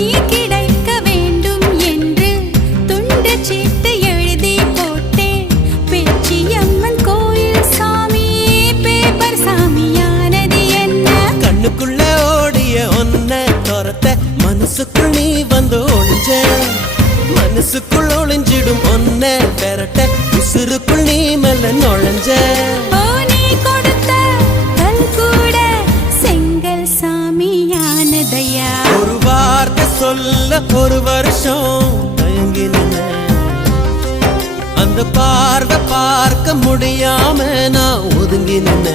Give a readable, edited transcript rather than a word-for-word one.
நீ கிடைக்க வேண்டும் என்று துண்டு சீட்டு எழுதி போட்டேன். பேச்சியம்மன் கோயில் சாமி பேப்பர் சாமியானது என்ன? கண்ணுக்குள்ள ஓடிய ஒன்ன துரத்த மனசுக்குள் நீ வந்து ஒளிஞ்ச. மனசுக்குள் ஒளிஞ்சிடும் ஒன்ன பெறட்ட உசுருக்குள் நீ மெல்ல நுழைஞ்ச. ஓ நீ கொடுத்த கல் கூட செங்கல் சாமியானதையா? ஒரு வார்த்தை சொல்ல ஒரு வருஷம் தயங்கி நின்ன. அந்த பார்வை பார்க்க முடியாம நான் ஒதுங்கி நின்ன.